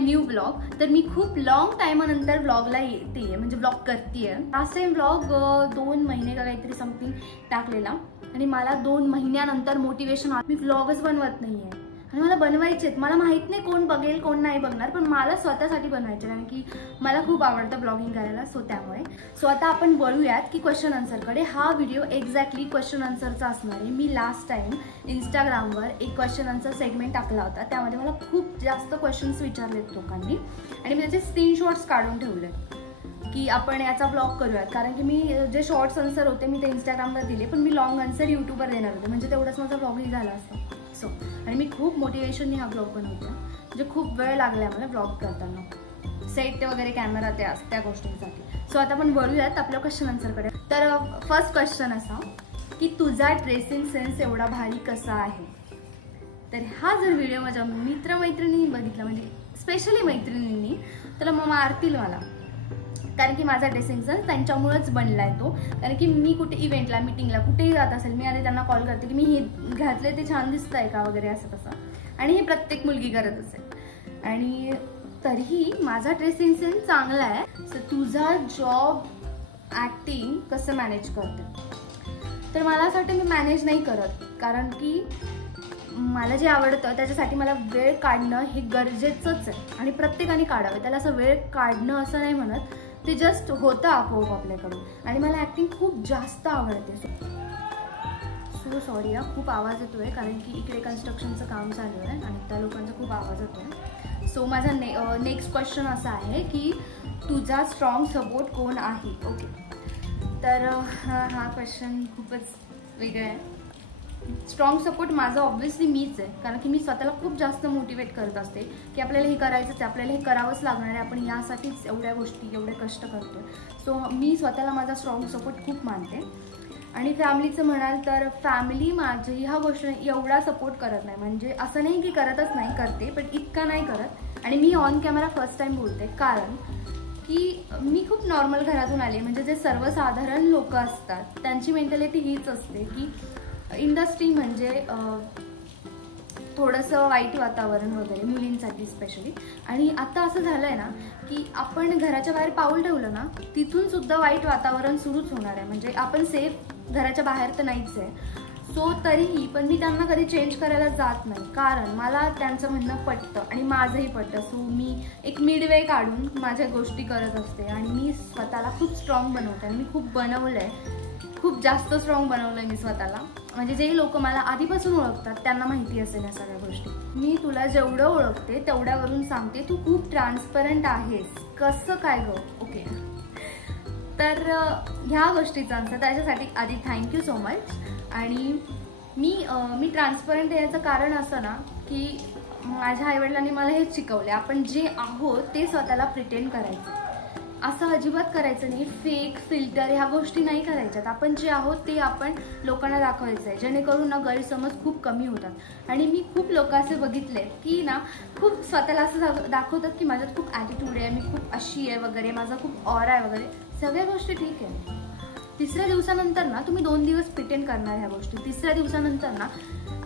New blog. तर मी खूप long टाइमानंतर ब्लॉगला येते, म्हणजे ब्लॉग करते. लास्ट टाइम ब्लॉग 2 महिने का काहीतरी समथिंग टाकलेला आणि मला 2 महिन्यानंतर मोटिवेशन आलं. मी ब्लॉगच बनवत नाहीये आणि मला बनवायचेत. मला माहित नाही कोण बघेल कोण नाही बघणार, पण मला स्वतःसाठी बनवायचे कारण की मला खूप आवडतं ब्लॉगिंग करायला. सो त्यामुळे आता आपण वळूयात की क्वेश्चन आन्सरकडे. हा व्हिडिओ एक्झॅक्टली क्वेश्चन आन्सरचा असणार आहे. मी लास्ट टाइम इंस्टाग्रामवर एक क्वेश्चन आन्सर सेगमेंट टाकला होता. त्यामध्ये मला खूप जास्त क्वेश्चन्स विचारलेत लोकांनी आणि मी त्याचे स्क्रीनशॉट्स काढून ठेवले की आपण याचा ब्लॉग करूयात. कारण की मी जे शॉर्ट्स आन्सर होते मी ते इंस्टाग्रामवर दिले, पण मी लॉंग आन्सर यूट्यूबवर देणार होते, म्हणजे तेवढंच माझा ब्लॉगही झाला असता. सो आणि मी खूप मोटिवेशनने हा ब्लॉग बनवते, म्हणजे खूप वेळ लागला मला ब्लॉग करताना, सेट वगैरे कॅमेरा त्या गोष्टींसाठी. सो आता आपण वळूयात आपल्या क्वेश्चन आन्सरकडे. तर फर्स्ट क्वेश्चन असा की तुझा ड्रेसिंग सेन्स एवढा भारी कसा आहे. तर हा जर व्हिडिओ माझ्या मित्रमैत्रिणींनी बघितला, म्हणजे स्पेशली मैत्रिणींनी, तर मग मारतील मला, कारण की माझा ड्रेसिंग सेन्स त्यांच्यामुळेच बनला आहे तो. कारण की मी कुठे इव्हेंटला मीटिंगला कुठेही जात असेल, मी आधी त्यांना कॉल करते की मी हे घातले ते छान दिसत आहे का वगैरे असं तसं, आणि हे प्रत्येक मुलगी करत असेल. आणि तरीही माझा ड्रेसिंग सेन्स चांगला आहे. सो तुझा जॉब ॲक्टिंग कसं मॅनेज करते. तर मला असं वाटतं मी मॅनेज नाही करत, कारण की मला जे आवडतं त्याच्यासाठी मला वेळ काढणं हे गरजेचंच आहे आणि प्रत्येकाने काढावं. त्याला असं वेळ काढणं असं नाही म्हणत, ते जस्ट होतं आपोआप आपल्याकडून. आणि मला ॲक्टिंग खूप जास्त आवडते. सो सॉरी खूप आवाज येतोय, कारण की इकडे कन्स्ट्रक्शनचं काम चालू आहे आणि त्या लोकांचा खूप आवाज येतोय. सो माझा नेक्स्ट क्वेश्चन असा आहे की तुझा स्ट्रॉंग सपोर्ट कोण आहे. ओके, तर हा क्वेश्चन खूपच वेगळा आहे. स्ट्रॉंग सपोर्ट माझा ऑब्व्हियसली मीच आहे, कारण की मी स्वतःला खूप जास्त मोटिवेट करत असते की आपल्याला हे करायचंच आहे, आपल्याला हे करावंच लागणार आहे, आपण यासाठीच एवढ्या गोष्टी एवढे कष्ट करतो. सो मी स्वतःला माझा स्ट्रॉंग सपोर्ट खूप मानते. आणि फॅमिलीचं म्हणाल तर फॅमिली माझी ह्या गोष्ट एवढा सपोर्ट करत नाही, म्हणजे असं नाही की करतच नाही, करते पण इतका नाही करत. आणि me on camera first time बोलते, कारण की मी खूप नॉर्मल घरातून आले, म्हणजे जे सर्वसाधारण लोक असतात त्यांची मेंटॅलिटी हीच असते की इंडस्ट्री म्हणजे थोडंसं वाईट वातावरण वगैरे मुलींसाठी स्पेशली. आणि आता असं झालं आहे ना की आपण घराच्या बाहेर पाऊल ठेवलं ना तिथून सुद्धा वाईट वातावरण सुरूच होणार आहे, म्हणजे आपण सेफ घराच्या बाहेर तर नाहीच आहे. सो तरीही पण मी त्यांना कधी चेंज करायला जात नाही, कारण मला त्यांचं म्हणणं पटतं आणि माझंही पटतं. सो मी एक मिडवे काढून माझ्या गोष्टी करत असते आणि मी स्वतःला खूप स्ट्रॉंग बनवते. आणि मी खूप बनवलं आहे, खूप जास्त स्ट्रॉंग बनवलं आहे मी स्वतःला. म्हणजे जे लोक मला आधीपासून ओळखतात त्यांना माहिती असेल या सगळ्या गोष्टी. मी तुला जेवढं ओळखते तेवढ्यावरून सांगते, तू खूप ट्रान्सपरंट आहेस. कसं काय गं. ओके, तर ह्या गोष्टीचा आन्सर त्याच्यासाठी आधी थँक्यू सो मच. आणि मी ट्रान्सपरंट याचं कारण असं ना की माझ्या आईवडिलांनी मला हेच शिकवले, आपण जे आहोत ते स्वतःला प्रिटेंड करायचं, असं अजिबात करायचं नाही. फेक फिल्टर ह्या गोष्टी नाही करायच्यात. आपण जे आहोत ते आपण लोकांना दाखवायचं आहे, जेणेकरून ना गैरसमज खूप कमी होतात. आणि मी खूप लोक असे बघितले की ना खूप स्वतःला असं दाखवतात की माझ्यात खूप ॲटिट्यूड आहे, मी खूप अशी आहे वगैरे, माझा खूप ऑरा आहे वगैरे. सगळ्या गोष्टी ठीक आहे. तिसऱ्या दिवसानंतर ना तुम्ही 2 दिवस प्रिटेंड करणार ह्या गोष्टी, तिसऱ्या दिवसानंतर ना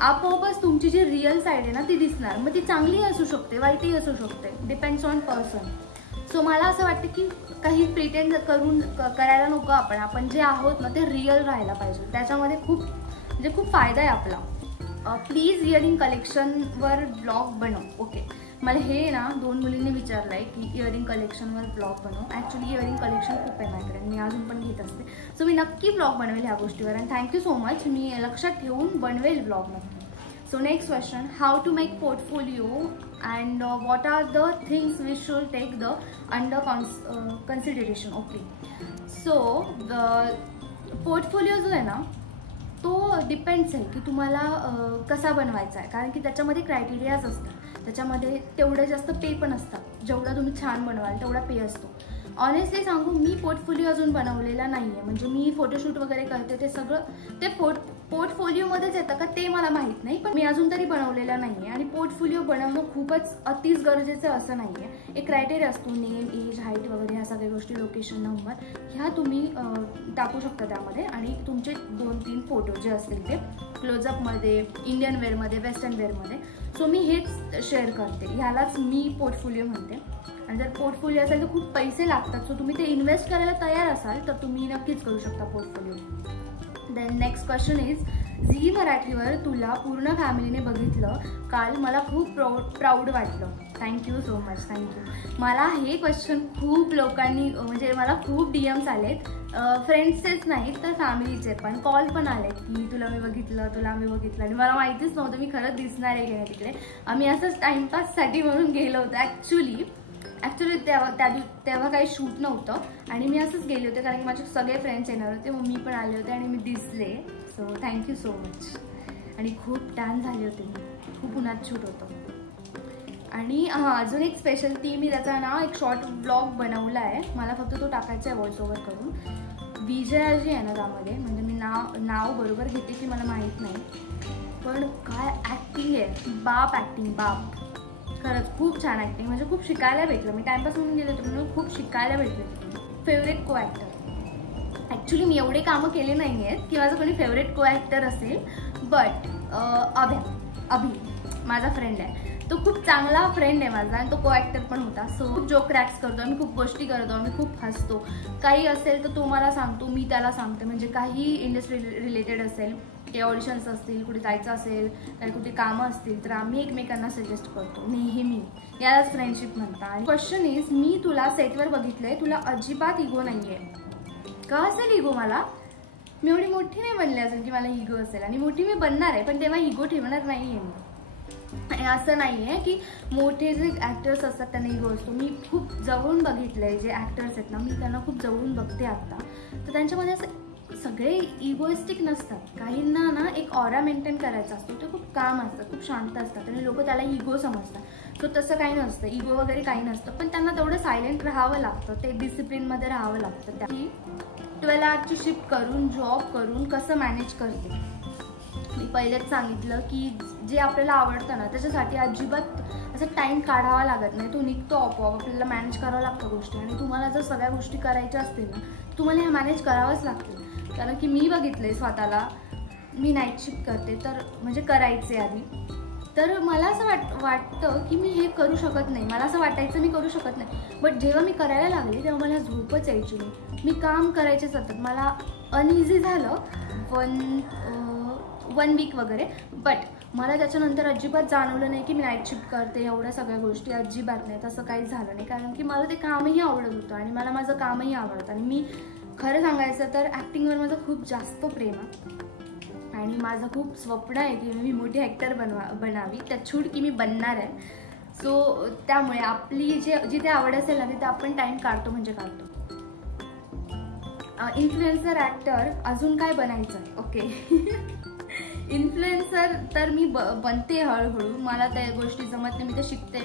आपोआपच तुमची जी रिअल साईड आहे ना ती दिसणार. मग ती चांगलीही असू शकते, वाईटही असू शकते, डिपेंड्स ऑन पर्सन. सो मला असं वाटतं की काही प्रिटेंड करायला नको. आपण जे आहोत ना ते रिअल राहायला पाहिजे. त्याच्यामध्ये खूप फायदा आहे आपला. प्लीज इयरिंग कलेक्शनवर ब्लॉग बनव. ओके, मला हे ना 2 मुलींनी विचारलं आहे की इयरिंग कलेक्शनवर ब्लॉग बनव. ॲक्च्युली इयरिंग कलेक्शन खूप आहे माझ्याकडे, मी अजून पण घेत असते. सो मी नक्की ब्लॉग बनवेल ह्या गोष्टीवर. आणि थँक्यू सो मच, मी लक्षात ठेवून बनवेल ब्लॉग नक्की. So next question, how to make portfolio and what are the things we should take the under consideration. Okay, so portfolio जो आहे ना तो डिपेंड्स आहे की तुम्हाला कसा बनवायचा आहे, कारण की त्याच्यामध्ये क्रायटेरियाज असतात. त्याच्यामध्ये तेवढे जास्त पे पण असतात, जेवढा तुम्ही छान बनवाल तेवढा पे असतो. ऑनेस्टली सांगू, मी पोर्टफोलिओ अजून बनवलेला नाही आहे, म्हणजे मी फोटोशूट वगैरे करते ते सगळं ते पोर्टफोलिओमध्येच येतं का ते मला माहीत नाही, पण मी अजून तरी बनवलेला नाहीये. आणि पोर्टफोलिओ बनवणं खूपच अतिच गरजेचं असं नाहीये. एक क्रायटेरिया असतो, नेम, एज, हाईट वगैरे ह्या सगळ्या गोष्टी, लोकेशन, नंबर ह्या तुम्ही टाकू शकता त्यामध्ये. आणि तुमचे 2-3 फोटो जे असतील ते क्लोजअपमध्ये, इंडियन वेअरमध्ये, वेस्टर्न वेअरमध्ये. सो मी हेच शेअर करते, ह्यालाच मी पोर्टफोलिओ म्हणते. आणि जर पोर्टफोलिओ असेल तर खूप पैसे लागतात. सो तुम्ही ते इन्व्हेस्ट करायला तयार असाल तर तुम्ही नक्कीच करू शकता portfolio. Then next question is, Zee मराठीवर तुला पूर्ण फॅमिलीने बघितलं काल, मला खूप प्राऊड वाटलं. Thank you so much, thank you. मला हे क्वेश्चन खूप लोकांनी, म्हणजे मला खूप DMs आलेत, फ्रेंड्सचेच नाहीत तर फॅमिलीचे पण. कॉल पण आले की तुला मी बघितलं, तुला आम्ही बघितलं. आणि मला माहितीच नव्हतं मी खरंच दिसणार आहे की नाही तिकडे. आम्ही असंच टाइमपाससाठी म्हणून गेलो होतो ॲक्च्युली तेव्हा काही शूट नव्हतं आणि मी असंच गेले होते कारण की माझे सगळे फ्रेंड्स येणार होते, मग मी पण आले होते आणि मी दिसले. So thank you so much. आणि खूप टॅन झाले होते मी, खूप उन्हात शूट होतं. आणि हां, अजून एक स्पेशल ती मी त्याचा ना एक शॉर्ट ब्लॉग बनवला आहे, मला फक्त तो टाकायचा आहे व्हॉइस ओव्हर करून. विजयाजी आहे ना त्यामध्ये, म्हणजे मी नाव बरोबर घेते की मला माहीत नाही, पण काय ॲक्टिंग आहे, बाप ॲक्टिंग, बाप. खरंच खूप छान ॲक्टिंग, म्हणजे खूप शिकायला भेटलं. मी टाइमपास म्हणून गेले होते म्हणून खूप शिकायला भेटलं. फेवरेट को ॲक्टर, ॲक्च्युली मी एवढे कामं केले नाही आहेत की माझं कोणी फेवरेट को ॲक्टर असेल, बट अभि माझा फ्रेंड आहे, तो खूप चांगला फ्रेंड आहे माझा आणि तो को ॲक्टर पण होता. सो खूप जोक क्रॅक्स करतो आम्ही, खूप गोष्टी करतो आम्ही, खूप हसतो. काही असेल तर तो मला सांगतो, मी त्याला सांगते. म्हणजे काही इंडस्ट्री रिलेटेड असेल, काही ऑडिशन्स असतील, कुठे जायचं असेल, काही कुठे कामं असतील तर आम्ही एकमेकांना सजेस्ट करतो नेहमी. यालाच फ्रेंडशिप म्हणतात. आणि क्वेश्चन इज, मी तुला सेटवर बघितलंय, तुला अजिबात इगो नाहीये का? असेल इगो मला, मी एवढी मोठी नाही बनले असेल की मला इगो असेल. आणि मोठी मी बनणार आहे पण तेव्हा इगो ठेवणार नाही आहे मी. असं नाही आहे की मोठे जे ॲक्टर्स असतात त्यांना इगो असतो. मी खूप जवळून बघितलंय, जे ॲक्टर्स आहेत ना मी त्यांना खूप जवळून बघते आत्ता, तर त्यांच्यामध्ये असं सगळे इगोइस्टिक नसतात. काहींना ना एक ऑरा मेंटेन करायचा असतो, ते खूप काम असतात, खूप शांत असतात आणि लोक त्याला इगो समजतात. सो तसं काही नसतं, इगो वगैरे काही नसतं, पण त्यांना तेवढं सायलेंट राहावं लागतं, ते डिसिप्लिनमध्ये राहावं लागतं. त्याची 12 आवरची शिफ्ट करून, जॉब करून कसं मॅनेज करते. मी पहिलेच सांगितलं की जे आपल्याला आवडतं ना त्याच्यासाठी अजिबात असं टाईम काढावा लागत नाही, तो निघतो आपोआप. आपल्याला मॅनेज करावं लागतं गोष्टी. आणि तुम्हाला जर सगळ्या गोष्टी करायच्या असतील ना तुम्हाला ह्या मॅनेज करावंच लागतील. कारण की मी बघितलं आहे स्वतःला, मी नाईट शिफ्ट करते तर म्हणजे करायचे आधी, तर मला असं वाटतं की मी हे करू शकत नाही. मला असं वाटायचं मी करू शकत नाही, बट जेव्हा मी करायला लागले तेव्हा मला झोपच यायची नाही. मी काम करायचे सतत, मला अनइझी झालं वन वीक वगैरे, बट मला त्याच्यानंतर अजिबात जाणवलं नाही की मी नाईट शिफ्ट करते. एवढ्या सगळ्या गोष्टी अजिबात नाही, तसं काही झालं नाही. कारण की मला ते कामही आवडत होतं आणि मला माझं कामही आवडतं. आणि मी खरं सांगायचं तर ॲक्टिंगवर माझं खूप जास्त प्रेम आहे आणि माझं खूप स्वप्न आहे की मी मोठी ॲक्टर बनावी, त्यात छूट की मी बनणार आहे. सो त्यामुळे आपली जिथे आवड असेल ना तिथे आपण टाईम काढतो म्हणजे काढतो. इन्फ्लुएन्सर ॲक्टर अजून काय बनायचं? ओके इन्फ्लुएन्सर तर मी बनते हळूहळू, मला त्या गोष्टी जमत नाही, मी ते शिकते.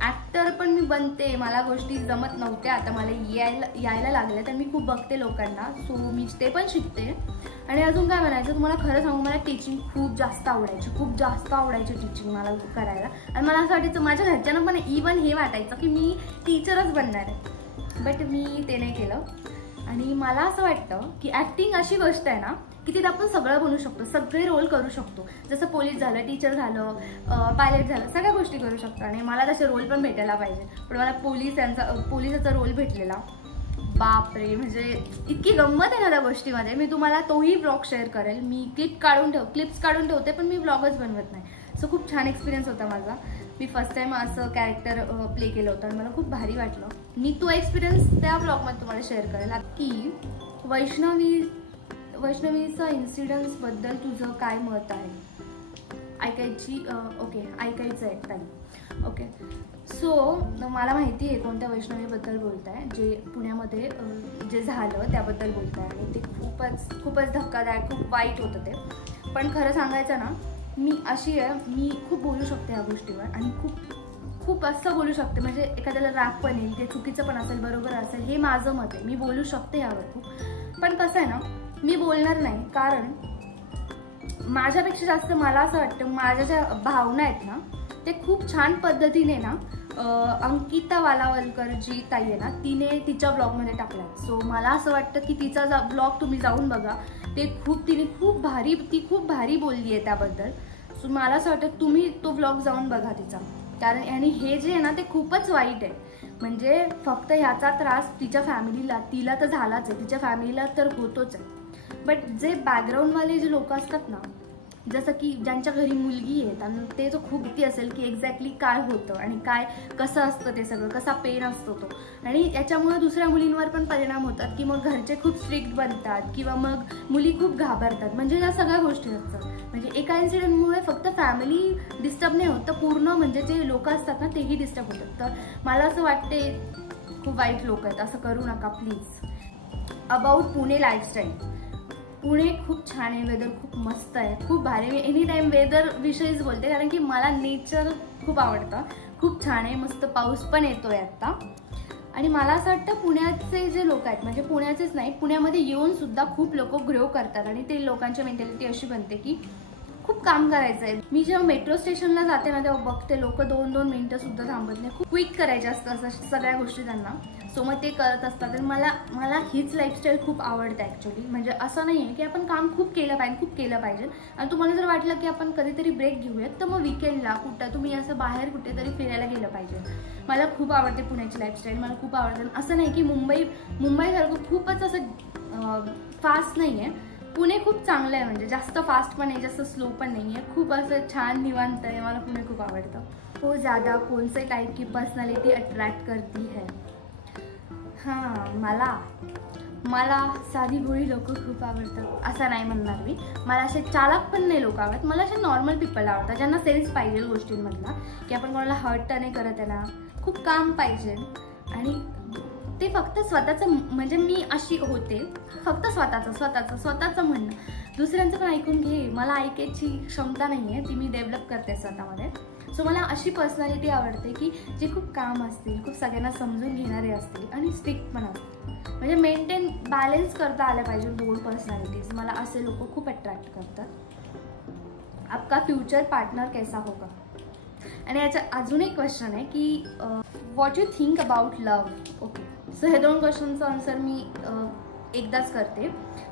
ॲक्टर पण मी बनते, मला गोष्टी जमत नव्हत्या, आता मला यायला लागल्या तर मी खूप बघते लोकांना. सो मी ते पण शिकते. आणि अजून काय बनायचं तुम्हाला खरं सांगू, मला टीचिंग खूप जास्त आवडायची टीचिंग मला करायला. आणि मला असं वाटायचं, माझ्या घरच्यांना पण इवन हे वाटायचं की मी टीचरच बनणार आहे, बट मी ते नाही केलं. आणि मला असं वाटतं की ॲक्टिंग अशी गोष्ट आहे ना की तिथे आपण सगळं बनवू शकतो, सगळे रोल करू शकतो. जसं पोलीस झालं, टीचर झालं, पायलट झालं, सगळ्या गोष्टी करू शकतो. आणि मला तसे रोल पण भेटायला पाहिजे, पण मला पोलिसाचा रोल भेटलेला, बापरे, म्हणजे इतकी गंमत आहे ना त्या गोष्टीमध्ये. मी तुम्हाला तोही ब्लॉग शेअर करेल. मी क्लिप्स काढून ठेवते पण मी ब्लॉगच बनवत नाही. सो खूप छान एक्सपिरियन्स होता माझा. मी फर्स्ट टाइम असं कॅरेक्टर प्ले केलं होतं आणि मला खूप भारी वाटलं. मी तो एक्सपिरियन्स त्या ब्लॉगमध्ये तुम्हाला शेअर करेल. की वैष्णवीचा इन्सिडन्सबद्दल तुझं काय मत आहे? ऐकायचं आहे ताई. ओके, सो मला माहिती आहे कोणत्या वैष्णवीबद्दल बोलताय, जे पुण्यामध्ये जे झालं त्याबद्दल बोलताय. आणि ते खूपच धक्कादायक, खूप वाईट होतं ते. पण खरं सांगायचं ना, मी अशी आहे, मी खूप बोलू शकते या गोष्टीवर आणि खूप असं बोलू शकते, म्हणजे एखाद्याला राग पण येईल, ते चुकीचं पण असेल, बरोबर असेल, हे माझं मत आहे. मी बोलू शकते यावर खूप. पण कसं आहे ना, मी बोलणार नाही, कारण माझ्यापेक्षा जास्त मला असं वाटतं माझ्या ज्या भावना आहेत ना ते खूप छान पद्धतीने ना अंकिता वालावलकर जी ताई आहे ना तिने तिच्या ब्लॉगमध्ये टाकला. सो मला असं वाटतं की तिचा ब्लॉग तुम्ही जाऊन बघा. तिने खूप भारी बोलली आहे त्याबद्दल. सो मला असं वाटतं तुम्ही तो ब्लॉग जाऊन बघा तिचा. कारण आणि हे जे आहे ना ते खूपच वाईट आहे. म्हणजे फक्त ह्याचा त्रास तिच्या फॅमिलीला तिला तर झालाच आहे, तिच्या फॅमिलीला तर होतोच आहे. बट जे बॅकग्राऊंडवाले जे लोक असतात ना, जसं की ज्यांच्या घरी मुलगी आहे त्यांना ते जो खूप भीती असेल की एक्झॅक्टली काय होतं आणि काय कसं असतं ते सगळं, कसा पेन असतो तो. आणि याच्यामुळे दुसऱ्या मुलींवर पण परिणाम होतात की मग घरचे खूप स्ट्रिक्ट बनतात किंवा मग मुली खूप घाबरतात. म्हणजे या सगळ्या गोष्टी असतात. म्हणजे एका इन्सिडेंटमुळे फक्त फॅमिली डिस्टर्ब नाही होत तर पूर्ण म्हणजे जे लोक असतात ना तेही डिस्टर्ब होतात. तर मला असं वाटते खूप वाईट लोक आहेत, असं करू नका please. About Pune lifestyle. Pune खूप छान आहे, वेदर खूप मस्त आहे, खूप भारी. मी एनी टाइम वेदर विषयीच बोलते कारण की मला नेचर खूप आवडतं. खूप छान आहे, मस्त पाऊस पण येतोय आता. आणि मला असं वाटतं पुण्याचे जे लोक आहेत म्हणजे पुण्याचेच नाही, पुण्यामध्ये येऊन सुद्धा खूप लोक ग्रो करतात आणि ते लोकांची मेंटॅलिटी अशी बनते की खूप काम करायचं आहे. मी जेव्हा मेट्रो स्टेशनला जाते ना तेव्हा बघते लोक 2-2 मिनिटं सुद्धा थांबत नाही. खूप क्विक करायचे असतं असं सगळ्या गोष्टी त्यांना. सो मग ते करत असतात. आणि मला हीच लाईफस्टाईल खूप आवडते ॲक्च्युली. म्हणजे असं नाही आहे की आपण काम खूप केलं पाहिजे आणि तुम्हाला जर वाटलं की आपण कधीतरी ब्रेक घेऊयात तर मग विकेंडला कुठं तुम्ही असं बाहेर कुठेतरी फिरायला गेलं पाहिजे. मला खूप आवडते पुण्याची लाईफस्टाईल, मला खूप आवडते. असं नाही की मुंबईसारखं खूपच असं फास्ट नाही आहे. पुणे खूप चांगलं आहे, म्हणजे जास्त फास्ट पण आहे जास्त स्लो पण नाही आहे, खूप असं छान निवांत आहे. मला पुणे खूप आवडतं. हो ज़्यादा कौन से टाइप की पर्सनॅलिटी अट्रॅक्ट करती है? हां, मला साधी भोळी लोक खूप आवडतात. असं नाही म्हणणार मी. मला असे चालाक पण नाही लोक आवडत. मला असे नॉर्मल पीपल आवडतात ज्यांना सेन्स पाहिजे गोष्टींमधला, की आपण कोणाला हर्ट तर नाही करत आहे ना, खूप काम पाहिजे. आणि ते फक्त स्वतःचं म्हणजे मी अशी होते फक्त स्वतःचं म्हणणं, दुसऱ्यांचं पण ऐकून घे. मला ऐकायची क्षमता नाही आहे, ती मी डेव्हलप करते स्वतःमध्ये. सो मला अशी पर्सनॅलिटी आवडते की जे खूप काम असतील, खूप सगळ्यांना समजून घेणारे असतील आणि स्ट्रिक्ट पण असतील. म्हणजे मेंटेन बॅलन्स करता आलं पाहिजे दोन पर्सनॅलिटीज. मला असे लोक खूप अट्रॅक्ट करतात. आपका फ्युचर पार्टनर कैसा होगा? आणि याचा अजून एक क्वेश्चन आहे की what you think about love. Okay, so हे दोन क्वेश्चनचं आन्सर मी एकदाच करते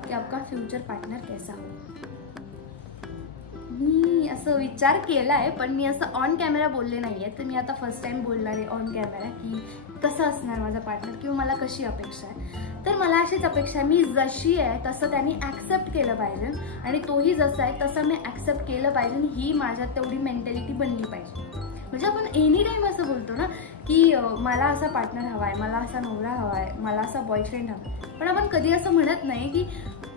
की आपका फ्युचर पार्टनर कैसा हो. मी असं विचार केला आहे पण मी असं ऑन कॅमेरा बोलले नाही आहे. तर मी आता फर्स्ट टाइम बोलणार आहे ऑन कॅमेरा की कसं असणार माझा पार्टनर किंवा मला कशी अपेक्षा आहे. तर मला अशीच अपेक्षा आहे, मी जशी आहे तसं त्यांनी ॲक्सेप्ट केलं पाहिजे आणि तोही जसा आहे तसं मी ॲक्सेप्ट केलं पाहिजे. ही माझ्यात तेवढी मेंटॅलिटी बनली पाहिजे. म्हणजे आपण एनी टाईम असं बोलतो ना की मला असा पार्टनर हवा आहे, मला असा नवरा हवा आहे, मला असा बॉयफ्रेंड हवा आहे. पण आपण कधी असं म्हणत नाही की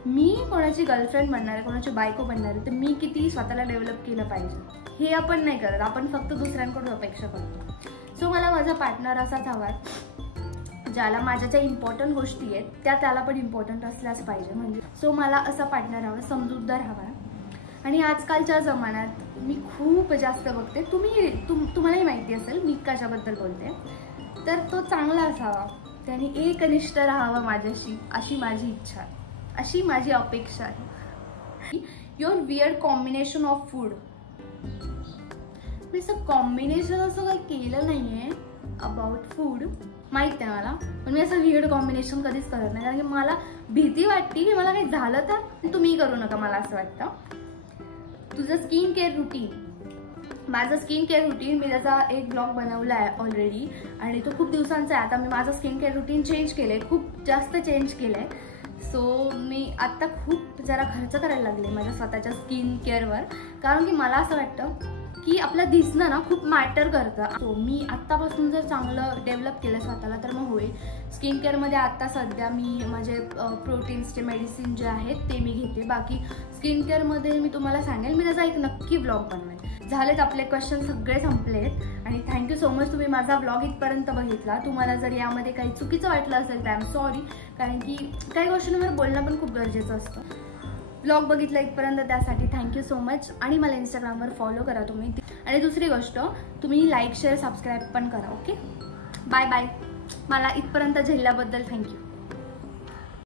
मी कोणाची गर्लफ्रेंड बनणार आहे, कोणाची बायको बनणार आहे, तर मी किती स्वतःला डेव्हलप केलं पाहिजे हे आपण नाही करत. आपण फक्त दुसऱ्यांकडून अपेक्षा करतो. सो मला माझा पार्टनर असाच हवा आहे ज्याला माझ्या ज्या इम्पॉर्टंट गोष्टी आहेत त्या त्याला पण इम्पॉर्टंट असल्याच पाहिजे. म्हणजे सो मला असा पार्टनर हवा, समजूतदार हवा. आणि आजकालच्या जमान्यात मी खूप जास्त बघते, तुम्हालाही माहिती असेल मी कशाबद्दल बोलते, तर तो चांगला असावा, त्याने एकनिष्ठ राहावं माझ्याशी, अशी माझी इच्छा, अशी माझी अपेक्षा आहे. Your weird combination of food. मी असं कॉम्बिनेशन असं काही केलं नाही आहे अबाउट फूड, माहीत आहे मला, पण मी असं वियर्ड कॉम्बिनेशन कधीच करत नाही. कारण की मला भीती वाटते की मला काही झालं तर तुम्ही करू नका. मला असं वाटतं तुझं स्किन केअर रुटीन. माझं स्किन केअर रुटीन मी त्याचा एक ब्लॉग बनवला आहे ऑलरेडी आणि तो खूप दिवसांचा आहे. आता मी माझं स्किन केअर रुटीन चेंज केलं आहे, खूप जास्त चेंज केलं आहे. सो मी आत्ता खूप जरा खर्च करायला लागले माझ्या स्वतःच्या स्किन केअरवर. कारण की मला असं वाटतं की आपलं दिसणं ना खूप मॅटर करतं. सो मी आत्तापासून जर चांगलं डेव्हलप केलं स्वतःला तर मग होईल. स्किन केअरमध्ये आत्ता सध्या मी माझे प्रोटीन्सचे मेडिसिन जे आहेत ते मी घेते. बाकी स्किन केअरमध्ये मी तुम्हाला सांगेल, मी त्याचा एक नक्की ब्लॉग बनवेल. झालेत आपले क्वेश्चन सगळे संपलेत आणि थँक्यू सो मच तुम्ही माझा ब्लॉग इथपर्यंत बघितला. तुम्हाला जर यामध्ये काही चुकीचं वाटलं असेल तर आय एम सॉरी. कारण की काही गोष्टींवर बोलणं पण खूप गरजेचं असतं. ब्लॉग बघितला इथपर्यंत त्यासाठी थँक्यू सो मच. आणि मला इंस्टाग्रामवर फॉलो करा तुम्ही. आणि दुसरी गोष्ट, तुम्ही लाईक शेअर सबस्क्राईब पण करा. Okay, bye bye. मला इथपर्यंत झेलल्याबद्दल थँक्यू.